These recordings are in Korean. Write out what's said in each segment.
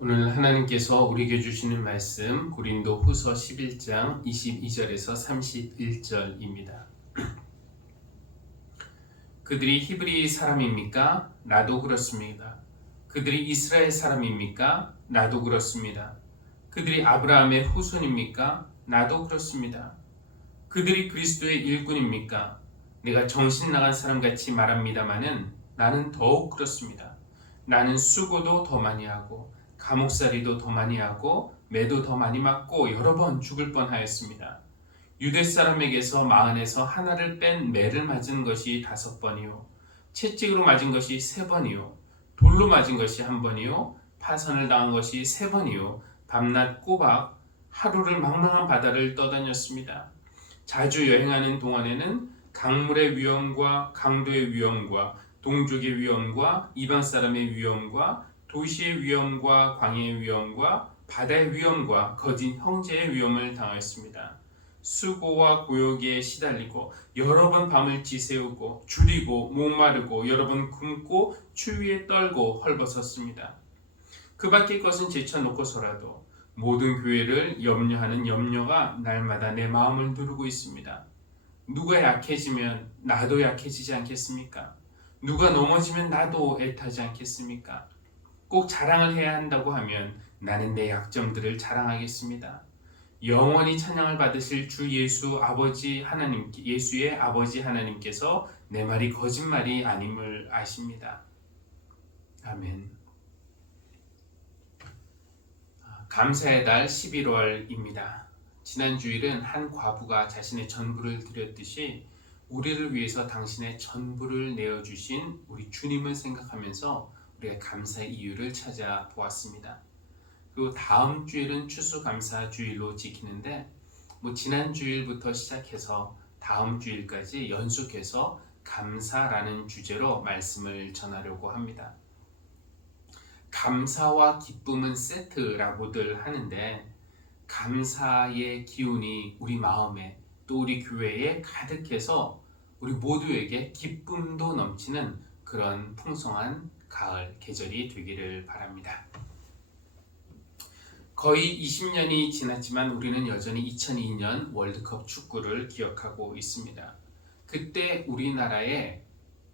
오늘 하나님께서 우리에게 주시는 말씀 고린도 후서 11장 22절에서 31절입니다. 그들이 히브리 사람입니까? 나도 그렇습니다. 그들이 이스라엘 사람입니까? 나도 그렇습니다. 그들이 아브라함의 후손입니까? 나도 그렇습니다. 그들이 그리스도의 일꾼입니까? 내가 정신 나간 사람같이 말합니다마는 나는 더욱 그렇습니다. 나는 수고도 더 많이 하고 감옥살이도 더 많이 하고 매도 더 많이 맞고 여러 번 죽을 뻔하였습니다. 유대 사람에게서 마흔에서 하나를 뺀 매를 맞은 것이 5번이요 채찍으로 맞은 것이 3번이요 돌로 맞은 것이 1번이요 파선을 당한 것이 3번이요 밤낮 꼬박 하루를 망망한 바다를 떠다녔습니다. 자주 여행하는 동안에는 강물의 위험과 강도의 위험과 동족의 위험과 이방 사람의 위험과 도시의 위험과 광야의 위험과 바다의 위험과 거짓 형제의 위험을 당했습니다. 수고와 고역에 시달리고 여러 번 밤을 지새우고 줄이고 목마르고 여러 번 굶고 추위에 떨고 헐벗었습니다. 그 밖의 것은 제쳐놓고서라도 모든 교회를 염려하는 염려가 날마다 내 마음을 누르고 있습니다. 누가 약해지면 나도 약해지지 않겠습니까? 누가 넘어지면 나도 애타지 않겠습니까? 꼭 자랑을 해야 한다고 하면 나는 내 약점들을 자랑하겠습니다. 영원히 찬양을 받으실 주 예수 아버지 하나님, 예수의 아버지 하나님께서 내 말이 거짓말이 아님을 아십니다. 아멘. 감사의 달 11월입니다. 지난 주일은 한 과부가 자신의 전부를 드렸듯이 우리를 위해서 당신의 전부를 내어주신 우리 주님을 생각하면서 우리가 감사의 이유를 찾아보았습니다. 그리고 다음 주일은 추수감사주일로 지키는데 지난 주일부터 시작해서 다음 주일까지 연속해서 감사라는 주제로 말씀을 전하려고 합니다. 감사와 기쁨은 세트라고들 하는데 감사의 기운이 우리 마음에 또 우리 교회에 가득해서 우리 모두에게 기쁨도 넘치는 그런 풍성한 가을 계절이 되기를 바랍니다. 거의 20년이 지났지만 우리는 여전히 2002년 월드컵 축구를 기억하고 있습니다. 그때 우리나라의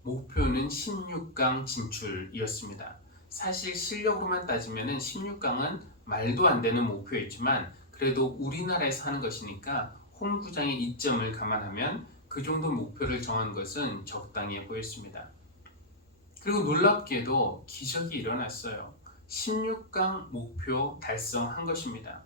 목표는 16강 진출이었습니다. 사실 실력으로만 따지면 16강은 말도 안 되는 목표였지만 그래도 우리나라에서 하는 것이니까 홈구장의 이점을 감안하면 그 정도 목표를 정한 것은 적당해 보였습니다. 그리고 놀랍게도 기적이 일어났어요. 16강 목표 달성한 것입니다.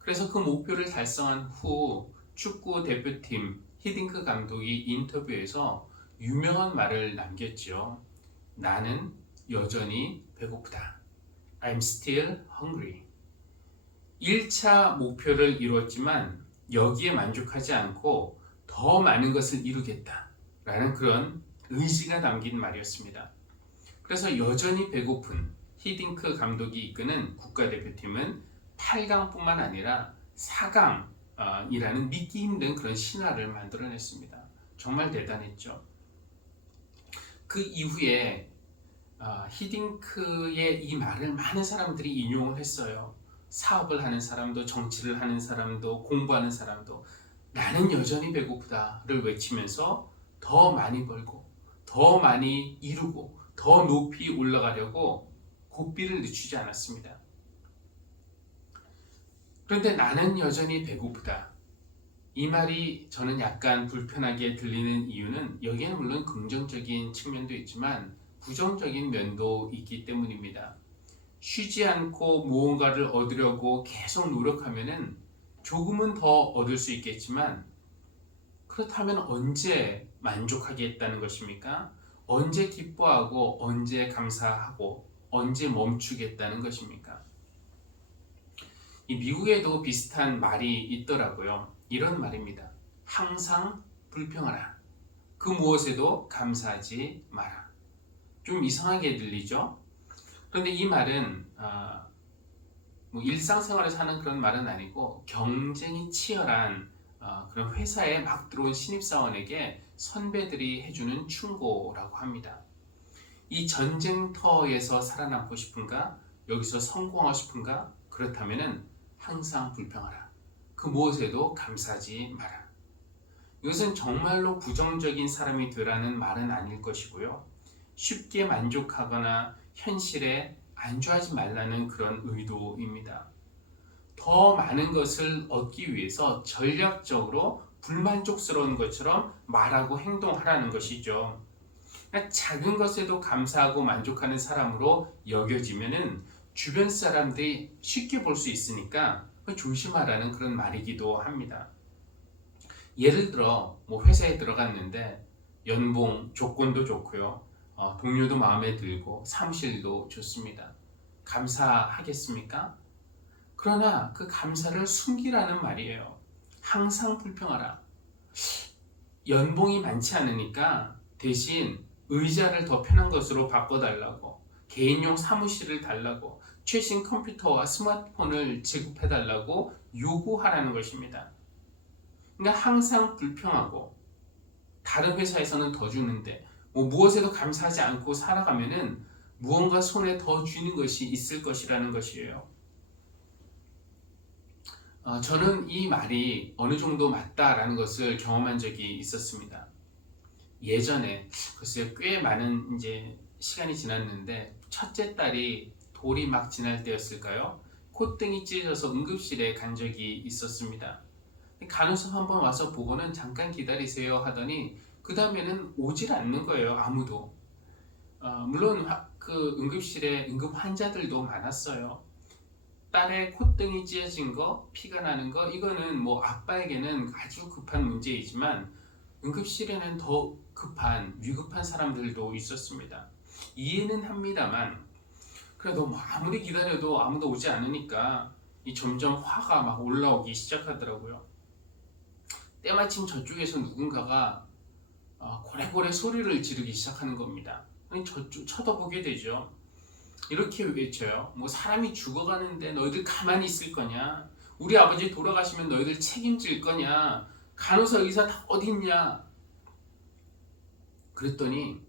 그래서 그 목표를 달성한 후 축구 대표팀 히딩크 감독이 인터뷰에서 유명한 말을 남겼죠. 나는 여전히 배고프다. I'm still hungry. 1차 목표를 이뤘지만 여기에 만족하지 않고 더 많은 것을 이루겠다 라는 그런 의지가 담긴 말이었습니다. 그래서 여전히 배고픈 히딩크 감독이 이끄는 국가대표팀은 8강뿐만 아니라 4강이라는 믿기 힘든 그런 신화를 만들어냈습니다. 정말 대단했죠. 그 이후에 히딩크의 이 말을 많은 사람들이 인용을 했어요. 사업을 하는 사람도 정치를 하는 사람도 공부하는 사람도 나는 여전히 배고프다를 외치면서 더 많이 벌고 더 많이 이루고 더 높이 올라가려고 고삐를 늦추지 않았습니다. 그런데 나는 여전히 배고프다. 이 말이 저는 약간 불편하게 들리는 이유는 여기에는 물론 긍정적인 측면도 있지만 부정적인 면도 있기 때문입니다. 쉬지 않고 무언가를 얻으려고 계속 노력하면은 조금은 더 얻을 수 있겠지만 그렇다면 언제 만족하겠다는 것입니까? 언제 기뻐하고 언제 감사하고 언제 멈추겠다는 것입니까? 이 미국에도 비슷한 말이 있더라고요. 이런 말입니다. 항상 불평하라. 그 무엇에도 감사하지 마라. 좀 이상하게 들리죠? 그런데 이 말은 일상생활에서 하는 그런 말은 아니고 경쟁이 치열한 그런 회사에 막 들어온 신입사원에게 선배들이 해주는 충고라고 합니다. 이 전쟁터에서 살아남고 싶은가? 여기서 성공하고 싶은가? 그렇다면 항상 불평하라. 그 무엇에도 감사하지 마라. 이것은 정말로 부정적인 사람이 되라는 말은 아닐 것이고요. 쉽게 만족하거나 현실에 안주하지 말라는 그런 의도입니다. 더 많은 것을 얻기 위해서 전략적으로 불만족스러운 것처럼 말하고 행동하라는 것이죠. 그러니까 작은 것에도 감사하고 만족하는 사람으로 여겨지면은 주변 사람들이 쉽게 볼 수 있으니까 조심하라는 그런 말이기도 합니다. 예를 들어 뭐 회사에 들어갔는데 연봉 조건도 좋고요, 동료도 마음에 들고 사무실도 좋습니다. 감사하겠습니까? 그러나 그 감사를 숨기라는 말이에요. 항상 불평하라. 연봉이 많지 않으니까 대신 의자를 더 편한 것으로 바꿔달라고, 개인용 사무실을 달라고, 최신 컴퓨터와 스마트폰을 제공해달라고 요구하라는 것입니다. 그러니까 항상 불평하고 다른 회사에서는 더 주는데 무엇에도 감사하지 않고 살아가면은 무언가 손에 더 쥐는 것이 있을 것이라는 것이에요. 저는 이 말이 어느 정도 맞다라는 것을 경험한 적이 있었습니다. 예전에 글쎄요, 꽤 많은 이제 시간이 지났는데 첫째 딸이 돌이 막 지날 때였을까요? 콧등이 찢어져서 응급실에 간 적이 있었습니다. 간호사 한번 와서 보고는 잠깐 기다리세요 하더니 그 다음에는 오질 않는 거예요, 아무도. 물론 그 응급실에 응급 환자들도 많았어요. 딸의 콧등이 찢어진 거, 피가 나는 거, 이거는 뭐 아빠에게는 아주 급한 문제이지만 응급실에는 더 급한, 위급한 사람들도 있었습니다. 이해는 합니다만 그래도 뭐 아무리 기다려도 아무도 오지 않으니까 점점 화가 막 올라오기 시작하더라고요. 때마침 저쪽에서 누군가가 고래고래 소리를 지르기 시작하는 겁니다. 저쪽 쳐다보게 되죠. 이렇게 외쳐요. 뭐 사람이 죽어가는데 너희들 가만히 있을 거냐? 우리 아버지 돌아가시면 너희들 책임질 거냐? 간호사 의사 다 어딨냐? 그랬더니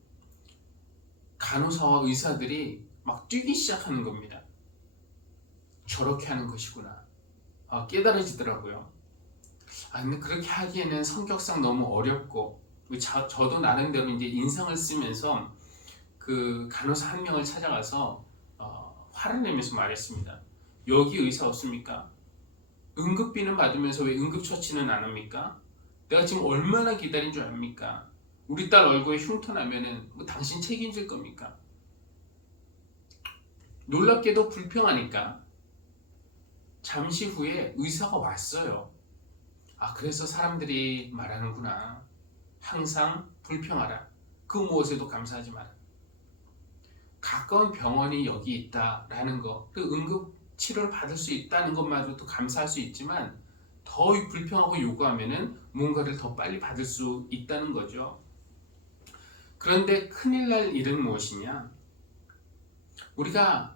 간호사와 의사들이 막 뛰기 시작하는 겁니다. 저렇게 하는 것이구나. 깨달아지더라고요. 근데 그렇게 하기에는 성격상 너무 어렵고, 저도 나름대로 이제 인상을 쓰면서 그 간호사 한 명을 찾아가서 화를 내면서 말했습니다. 여기 의사 없습니까? 응급비는 받으면서 왜 응급처치는 안 합니까? 내가 지금 얼마나 기다린 줄 압니까? 우리 딸 얼굴에 흉터 나면은 당신 책임질 겁니까? 놀랍게도 불평하니까 잠시 후에 의사가 왔어요. 그래서 사람들이 말하는구나. 항상 불평하라. 그 무엇에도 감사하지 마라. 가까운 병원이 여기 있다라는 거, 그 응급 치료를 받을 수 있다는 것만으로도 감사할 수 있지만 더 불평하고 요구하면은 뭔가를 더 빨리 받을 수 있다는 거죠. 그런데 큰일 날 일은 무엇이냐? 우리가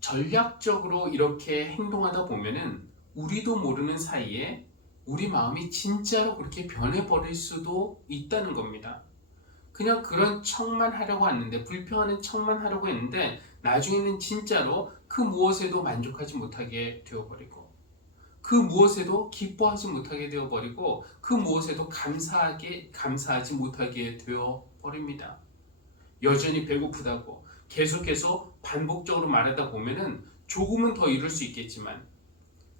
전략적으로 이렇게 행동하다 보면은 우리도 모르는 사이에 우리 마음이 진짜로 그렇게 변해버릴 수도 있다는 겁니다. 그냥 그런 척만 하려고 왔는데, 불평하는 척만 하려고 했는데 나중에는 진짜로 그 무엇에도 만족하지 못하게 되어버리고, 그 무엇에도 기뻐하지 못하게 되어버리고, 그 무엇에도 감사하지 못하게 되어버립니다. 여전히 배고프다고 계속 반복적으로 말하다 보면은 조금은 더 이룰 수 있겠지만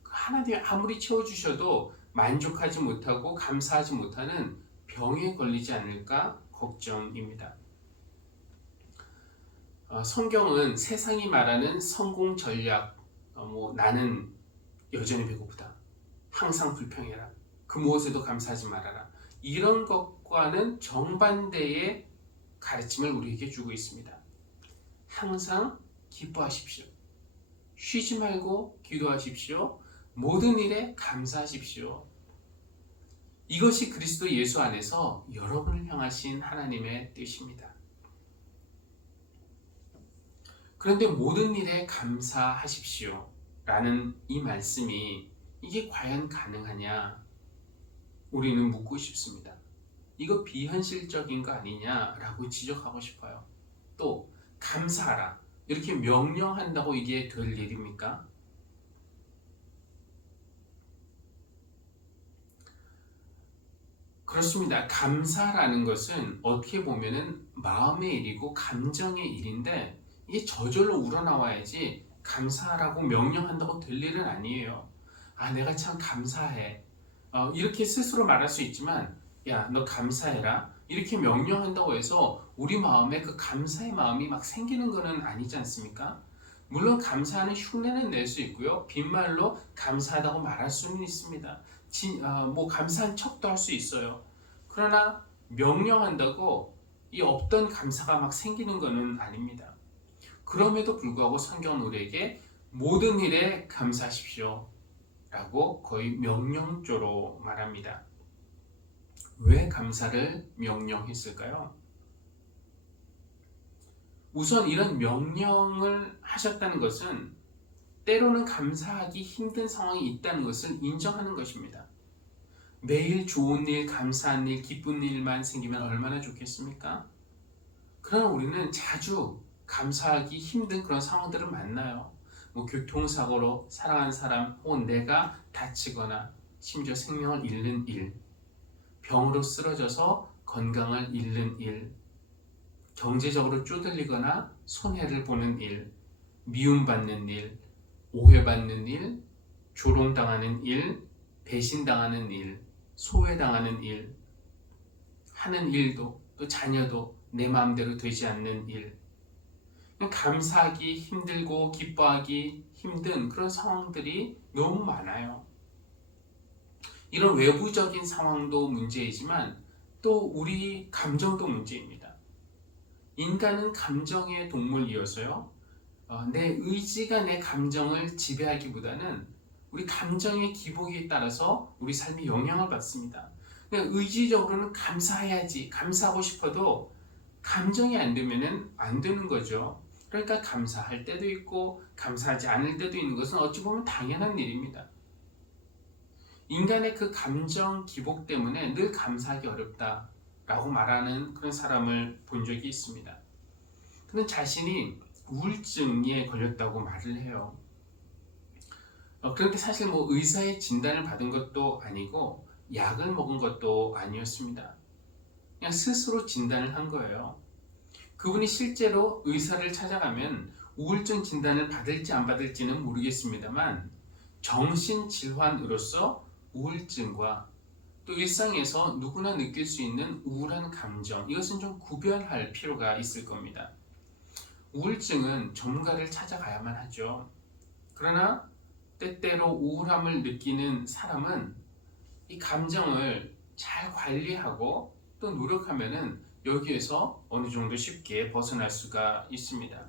하나님이 아무리 채워주셔도 만족하지 못하고 감사하지 못하는 병에 걸리지 않을까 걱정입니다. 성경은 세상이 말하는 성공 전략, 나는 여전히 배고프다, 항상 불평해라, 그 무엇에도 감사하지 말아라, 이런 것과는 정반대의 가르침을 우리에게 주고 있습니다. 항상 기뻐하십시오. 쉬지 말고 기도하십시오. 모든 일에 감사하십시오. 이것이 그리스도 예수 안에서 여러분을 향하신 하나님의 뜻입니다. 그런데 모든 일에 감사하십시오 라는 이 말씀이 이게 과연 가능하냐? 우리는 묻고 싶습니다. 이거 비현실적인 거 아니냐라고 지적하고 싶어요. 또 감사하라. 이렇게 명령한다고 이게 될 일입니까? 그렇습니다. 감사라는 것은 어떻게 보면은 마음의 일이고 감정의 일인데 이게 저절로 우러나와야지 감사라고 명령한다고 될 일은 아니에요. 아, 내가 참 감사해. 이렇게 스스로 말할 수 있지만, 야, 너 감사해라. 이렇게 명령한다고 해서 우리 마음에 그 감사의 마음이 막 생기는 거는 아니지 않습니까? 물론 감사하는 흉내는 낼 수 있고요. 빈말로 감사하다고 말할 수는 있습니다. 뭐 감사한 척도 할 수 있어요. 그러나 명령한다고 이 없던 감사가 막 생기는 것은 아닙니다. 그럼에도 불구하고 성경은 우리에게 모든 일에 감사하십시오 라고 거의 명령조로 말합니다. 왜 감사를 명령했을까요? 우선 이런 명령을 하셨다는 것은 때로는 감사하기 힘든 상황이 있다는 것을 인정하는 것입니다. 매일 좋은 일, 감사한 일, 기쁜 일만 생기면 얼마나 좋겠습니까? 그러나 우리는 자주 감사하기 힘든 그런 상황들을 만나요. 뭐 교통사고로 사랑하는 사람 혹은 내가 다치거나 심지어 생명을 잃는 일, 병으로 쓰러져서 건강을 잃는 일, 경제적으로 쪼들리거나 손해를 보는 일, 미움받는 일, 오해받는 일, 조롱당하는 일, 배신당하는 일, 소외당하는 일, 하는 일도 또 자녀도 내 마음대로 되지 않는 일, 감사하기 힘들고 기뻐하기 힘든 그런 상황들이 너무 많아요. 이런 외부적인 상황도 문제이지만 또 우리 감정도 문제입니다. 인간은 감정의 동물이어서요. 내 의지가 내 감정을 지배하기보다는 우리 감정의 기복에 따라서 우리 삶에 영향을 받습니다. 의지적으로는 감사해야지, 감사하고 싶어도 감정이 안 되면은 안 되는 거죠. 그러니까 감사할 때도 있고 감사하지 않을 때도 있는 것은 어찌 보면 당연한 일입니다. 인간의 그 감정 기복 때문에 늘 감사하기 어렵다라고 말하는 그런 사람을 본 적이 있습니다. 그는 자신이 우울증에 걸렸다고 말을 해요. 그런데 사실 뭐 의사의 진단을 받은 것도 아니고 약을 먹은 것도 아니었습니다. 그냥 스스로 진단을 한 거예요. 그분이 실제로 의사를 찾아가면 우울증 진단을 받을지 안 받을지는 모르겠습니다만 정신질환으로서 우울증과 또 일상에서 누구나 느낄 수 있는 우울한 감정, 이것은 좀 구별할 필요가 있을 겁니다. 우울증은 전문가를 찾아가야만 하죠. 그러나 때때로 우울함을 느끼는 사람은 이 감정을 잘 관리하고 또 노력하면은 여기에서 어느 정도 쉽게 벗어날 수가 있습니다.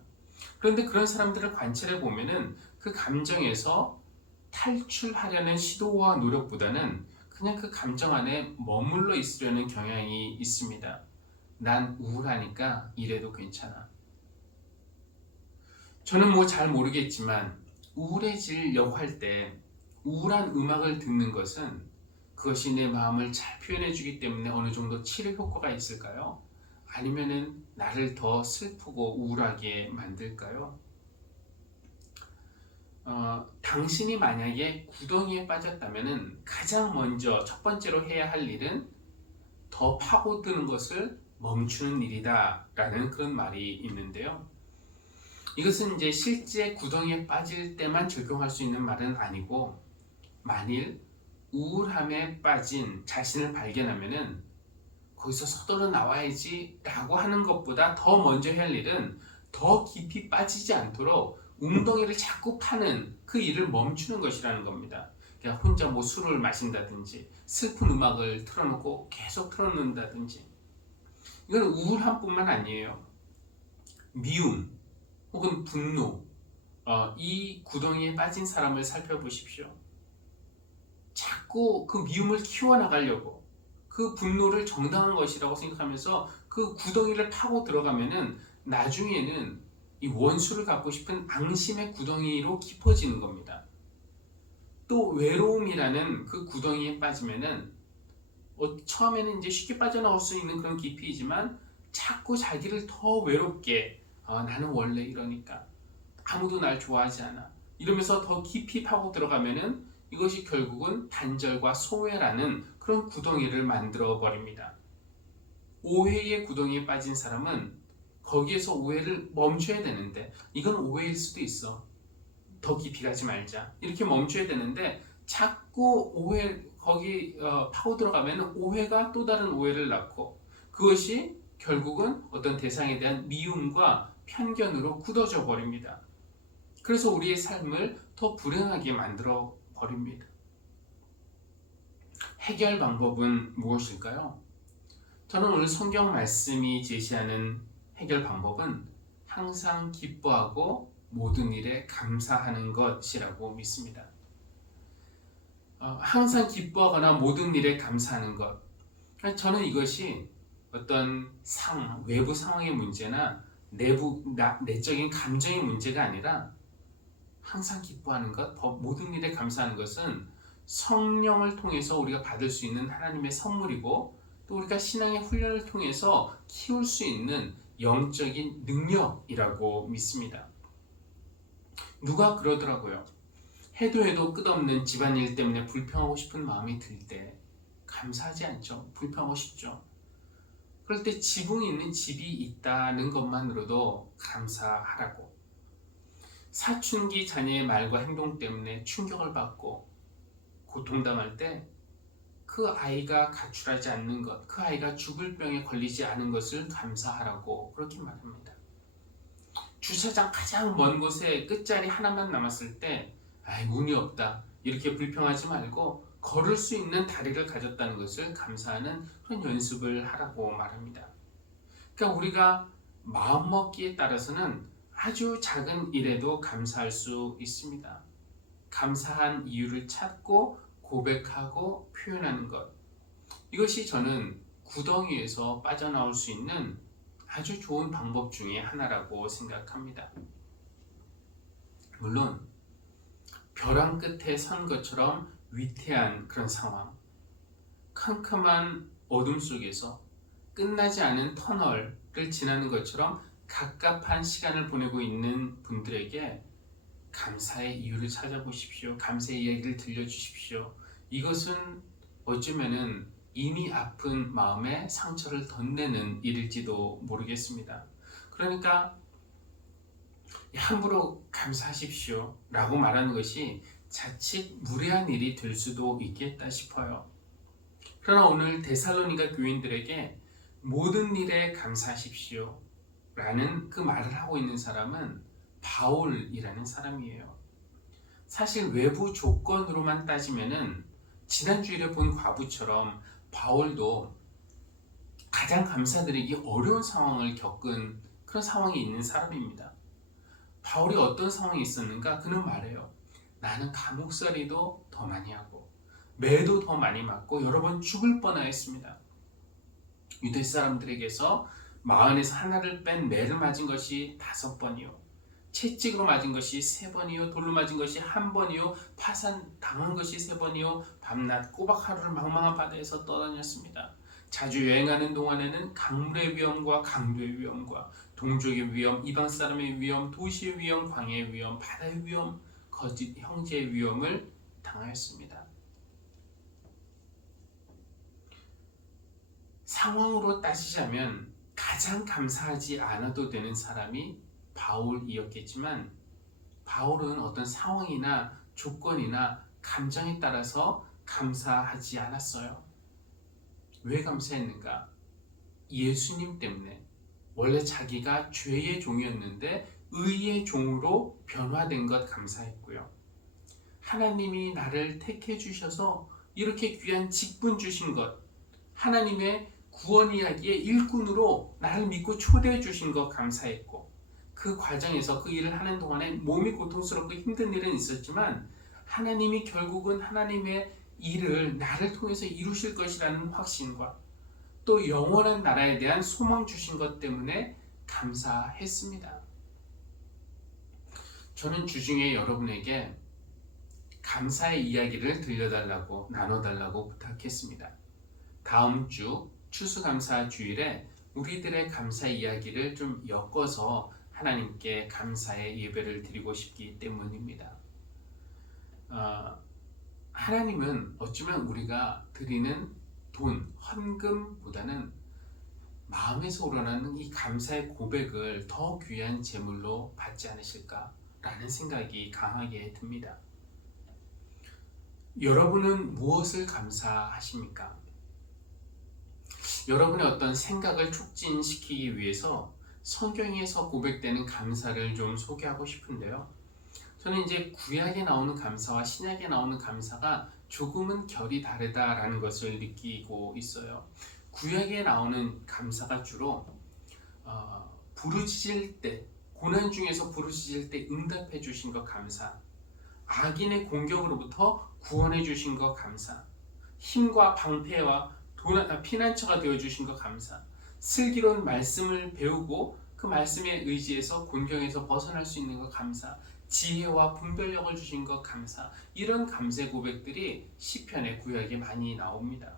그런데 그런 사람들을 관찰해 보면은 그 감정에서 탈출하려는 시도와 노력보다는 그냥 그 감정 안에 머물러 있으려는 경향이 있습니다. 난 우울하니까 이래도 괜찮아. 저는 뭐 잘 모르겠지만 우울해지려고 할 때 우울한 음악을 듣는 것은 그것이 내 마음을 잘 표현해 주기 때문에 어느 정도 치료 효과가 있을까요? 아니면은 나를 더 슬프고 우울하게 만들까요? 당신이 만약에 구덩이에 빠졌다면은 가장 먼저 첫 번째로 해야 할 일은 더 파고드는 것을 멈추는 일이다 라는 그런 말이 있는데요. 이것은 이제 실제 구덩이에 빠질 때만 적용할 수 있는 말은 아니고, 만일 우울함에 빠진 자신을 발견하면은 거기서 서둘러 나와야지 라고 하는 것보다 더 먼저 할 일은 더 깊이 빠지지 않도록 웅덩이를 자꾸 파는 그 일을 멈추는 것이라는 겁니다. 그냥 혼자 뭐 술을 마신다든지 슬픈 음악을 틀어놓고 계속 틀어놓는다든지, 이건 우울함뿐만 아니에요. 미움 혹은 분노, 이 구덩이에 빠진 사람을 살펴보십시오. 자꾸 그 미움을 키워나가려고 그 분노를 정당한 것이라고 생각하면서 그 구덩이를 파고 들어가면은 나중에는 이 원수를 갖고 싶은 앙심의 구덩이로 깊어지는 겁니다. 또 외로움이라는 그 구덩이에 빠지면은 처음에는 이제 쉽게 빠져나올 수 있는 그런 깊이이지만 자꾸 자기를 더 외롭게, 나는 원래 이러니까, 아무도 날 좋아하지 않아. 이러면서 더 깊이 파고 들어가면은 이것이 결국은 단절과 소외라는 그런 구덩이를 만들어 버립니다. 오해의 구덩이에 빠진 사람은 거기에서 오해를 멈춰야 되는데, 이건 오해일 수도 있어. 더 깊이 가지 말자. 이렇게 멈춰야 되는데 자꾸 거기 파고 들어가면 오해가 또 다른 오해를 낳고, 그것이 결국은 어떤 대상에 대한 미움과 편견으로 굳어져 버립니다. 그래서 우리의 삶을 더 불행하게 만들어 버립니다. 해결 방법은 무엇일까요? 저는 오늘 성경 말씀이 제시하는 해결 방법은 항상 기뻐하고 모든 일에 감사하는 것이라고 믿습니다. 항상 기뻐하거나 모든 일에 감사하는 것. 저는 이것이 어떤 외부 상황의 문제나 내적인 감정의 문제가 아니라, 항상 기뻐하는 것, 모든 일에 감사하는 것은 성령을 통해서 우리가 받을 수 있는 하나님의 선물이고, 또 우리가 신앙의 훈련을 통해서 키울 수 있는 영적인 능력이라고 믿습니다. 누가 그러더라고요. 해도 끝없는 집안일 때문에 불평하고 싶은 마음이 들 때 감사하지 않죠. 불평하고 싶죠. 그럴 때 지붕이 있는 집이 있다는 것만으로도 감사하라고. 사춘기 자녀의 말과 행동 때문에 충격을 받고 고통당할 때 그 아이가 가출하지 않는 것, 그 아이가 죽을 병에 걸리지 않은 것을 감사하라고 그렇게 말합니다. 주차장 가장 먼 곳에 끝자리 하나만 남았을 때 운이 없다 이렇게 불평하지 말고 걸을 수 있는 다리를 가졌다는 것을 감사하는 그런 연습을 하라고 말합니다. 그러니까 우리가 마음먹기에 따라서는 아주 작은 일에도 감사할 수 있습니다. 감사한 이유를 찾고 고백하고 표현하는 것, 이것이 저는 구덩이에서 빠져나올 수 있는 아주 좋은 방법 중에 하나라고 생각합니다. 물론 벼랑 끝에 선 것처럼 위태한 그런 상황, 캄캄한 어둠 속에서 끝나지 않은 터널을 지나는 것처럼 갑갑한 시간을 보내고 있는 분들에게 감사의 이유를 찾아보십시오. 감사의 이야기를 들려주십시오. 이것은 어쩌면은 이미 아픈 마음에 상처를 덧내는 일일지도 모르겠습니다. 그러니까 함부로 감사하십시오 라고 말하는 것이 자칫 무례한 일이 될 수도 있겠다 싶어요. 그러나 오늘 데살로니가 교인들에게 모든 일에 감사하십시오 라는 그 말을 하고 있는 사람은 바울이라는 사람이에요. 사실 외부 조건으로만 따지면은 지난 주일에 본 과부처럼 바울도 가장 감사드리기 어려운 상황을 겪은 그런 상황이 있는 사람입니다. 바울이 어떤 상황이 있었는가? 그는 말해요. 나는 감옥살이도 더 많이 하고 매도 더 많이 맞고 여러 번 죽을 뻔하였습니다. 유대 사람들에게서 마흔에서 하나를 뺀 매를 맞은 것이 5번이요, 채찍으로 맞은 것이 3번이요, 돌로 맞은 것이 1번이요, 파산당한 것이 3번이요, 밤낮 꼬박 하루를 망망한 바다에서 떠다녔습니다. 자주 여행하는 동안에는 강물의 위험과 강도의 위험과 동족의 위험, 이방 사람의 위험, 도시의 위험, 광야의 위험, 바다의 위험, 거짓 형제의 위험을 당하였습니다. 상황으로 따지자면 가장 감사하지 않아도 되는 사람이 바울이었겠지만, 바울은 어떤 상황이나 조건이나 감정에 따라서 감사하지 않았어요. 왜 감사했는가? 예수님 때문에. 원래 자기가 죄의 종이었는데 의의 종으로 변화된 것 감사했고요. 하나님이 나를 택해 주셔서 이렇게 귀한 직분 주신 것, 하나님의 구원 이야기의 일꾼으로 나를 믿고 초대해 주신 것 감사했고, 그 과정에서 그 일을 하는 동안에 몸이 고통스럽고 힘든 일은 있었지만 하나님이 결국은 하나님의 일을 나를 통해서 이루실 것이라는 확신과 또 영원한 나라에 대한 소망 주신 것 때문에 감사했습니다. 저는 주중에 여러분에게 감사의 이야기를 들려달라고, 나눠달라고 부탁했습니다. 다음 주 추수감사 주일에 우리들의 감사 이야기를 좀 엮어서 하나님께 감사의 예배를 드리고 싶기 때문입니다. 하나님은 어쩌면 우리가 드리는 돈, 헌금보다는 마음에서 우러나는 이 감사의 고백을 더 귀한 제물로 받지 않으실까라는 생각이 강하게 듭니다. 여러분은 무엇을 감사하십니까? 여러분의 어떤 생각을 촉진시키기 위해서 성경에서 고백되는 감사를 좀 소개하고 싶은데요. 저는 이제 구약에 나오는 감사와 신약에 나오는 감사가 조금은 결이 다르다라는 것을 느끼고 있어요. 구약에 나오는 감사가 주로 부르짖을 때, 고난 중에서 부르짖을 때 응답해 주신 것 감사, 악인의 공격으로부터 구원해 주신 것 감사, 힘과 방패와 피난처가 되어 주신 것 감사, 슬기로운 말씀을 배우고 그 말씀에 의지해서 곤경에서 벗어날 수 있는 것 감사, 지혜와 분별력을 주신 것 감사, 이런 감사의 고백들이 시편의 구약에 많이 나옵니다.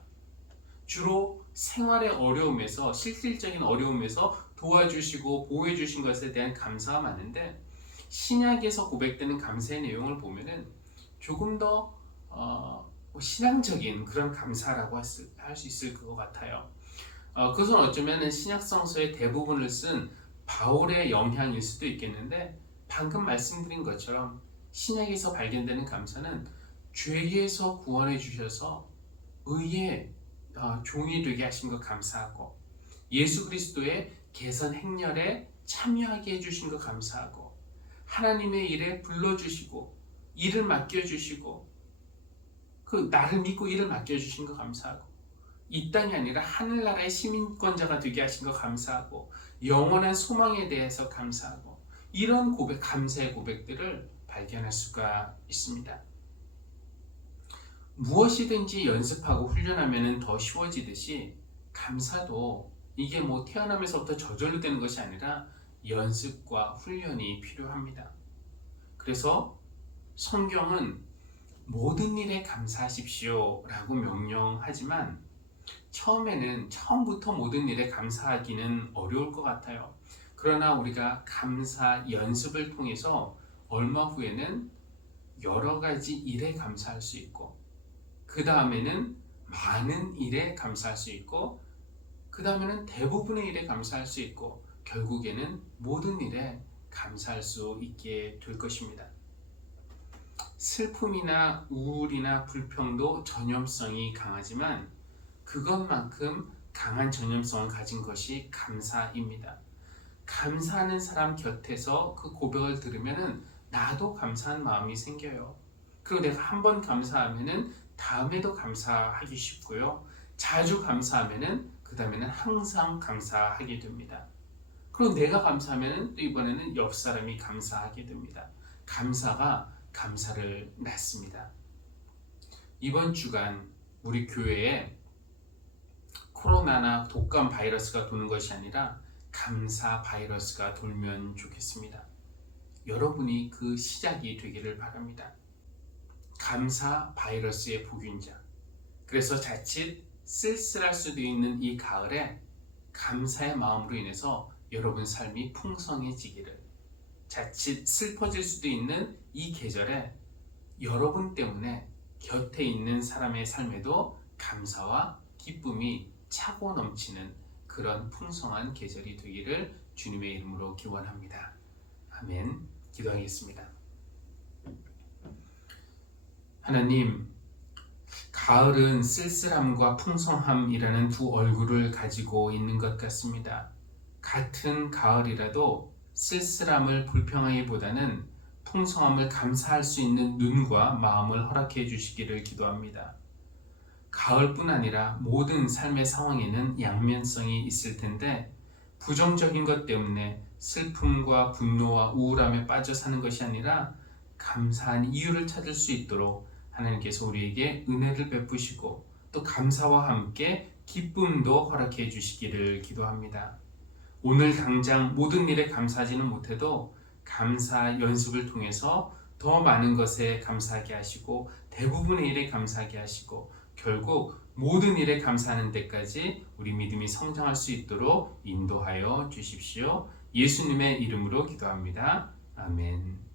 주로 생활의 어려움에서, 실질적인 어려움에서 도와주시고 보호해 주신 것에 대한 감사가 많은데, 신약에서 고백되는 감사의 내용을 보면은 조금 더 신앙적인 그런 감사라고 할 수 있을 것 같아요. 그것은 어쩌면 신약 성서의 대부분을 쓴 바울의 영향일 수도 있겠는데, 방금 말씀드린 것처럼 신약에서 발견되는 감사는 죄에서 구원해 주셔서 의의 종이 되게 하신 것 감사하고, 예수 그리스도의 개선 행렬에 참여하게 해주신 것 감사하고, 하나님의 일에 불러주시고 일을 맡겨주시고 그 나를 믿고 일을 맡겨주신 것 감사하고, 이 땅이 아니라 하늘나라의 시민권자가 되게 하신 것 감사하고, 영원한 소망에 대해서 감사하고, 이런 고백, 감사의 고백들을 발견할 수가 있습니다. 무엇이든지 연습하고 훈련하면 더 쉬워지듯이 감사도 이게 뭐 태어나면서부터 저절로 되는 것이 아니라 연습과 훈련이 필요합니다. 그래서 성경은 모든 일에 감사하십시오 라고 명령하지만, 처음부터 모든 일에 감사하기는 어려울 것 같아요. 그러나 우리가 감사 연습을 통해서 얼마 후에는 여러 가지 일에 감사할 수 있고, 그 다음에는 많은 일에 감사할 수 있고, 그 다음에는 대부분의 일에 감사할 수 있고, 결국에는 모든 일에 감사할 수 있게 될 것입니다. 슬픔이나 우울이나 불평도 전염성이 강하지만 그것만큼 강한 전염성을 가진 것이 감사입니다. 감사하는 사람 곁에서 그 고백을 들으면 나도 감사한 마음이 생겨요. 그리고 내가 한 번 감사하면 다음에도 감사하기 쉽고요. 자주 감사하면 그 다음에는 항상 감사하게 됩니다. 그리고 내가 감사하면 또 이번에는 옆 사람이 감사하게 됩니다. 감사가 감사를 낳습니다. 이번 주간 우리 교회에 코로나나 독감 바이러스가 도는 것이 아니라 감사 바이러스가 돌면 좋겠습니다. 여러분이 그 시작이 되기를 바랍니다. 감사 바이러스의 복균자. 그래서 자칫 쓸쓸할 수도 있는 이 가을에 감사의 마음으로 인해서 여러분 삶이 풍성해지기를, 자칫 슬퍼질 수도 있는 이 계절에 여러분 때문에 곁에 있는 사람의 삶에도 감사와 기쁨이 차고 넘치는 그런 풍성한 계절이 되기를 주님의 이름으로 기원합니다. 아멘. 기도하겠습니다. 하나님, 가을은 쓸쓸함과 풍성함이라는 두 얼굴을 가지고 있는 것 같습니다. 같은 가을이라도 쓸쓸함을 불평하기보다는 풍성함을 감사할 수 있는 눈과 마음을 허락해 주시기를 기도합니다. 가을뿐 아니라 모든 삶의 상황에는 양면성이 있을 텐데, 부정적인 것 때문에 슬픔과 분노와 우울함에 빠져 사는 것이 아니라 감사한 이유를 찾을 수 있도록 하나님께서 우리에게 은혜를 베푸시고 또 감사와 함께 기쁨도 허락해 주시기를 기도합니다. 오늘 당장 모든 일에 감사하지는 못해도 감사 연습을 통해서 더 많은 것에 감사하게 하시고 대부분의 일에 감사하게 하시고 결국 모든 일에 감사하는 데까지 우리 믿음이 성장할 수 있도록 인도하여 주십시오. 예수님의 이름으로 기도합니다. 아멘.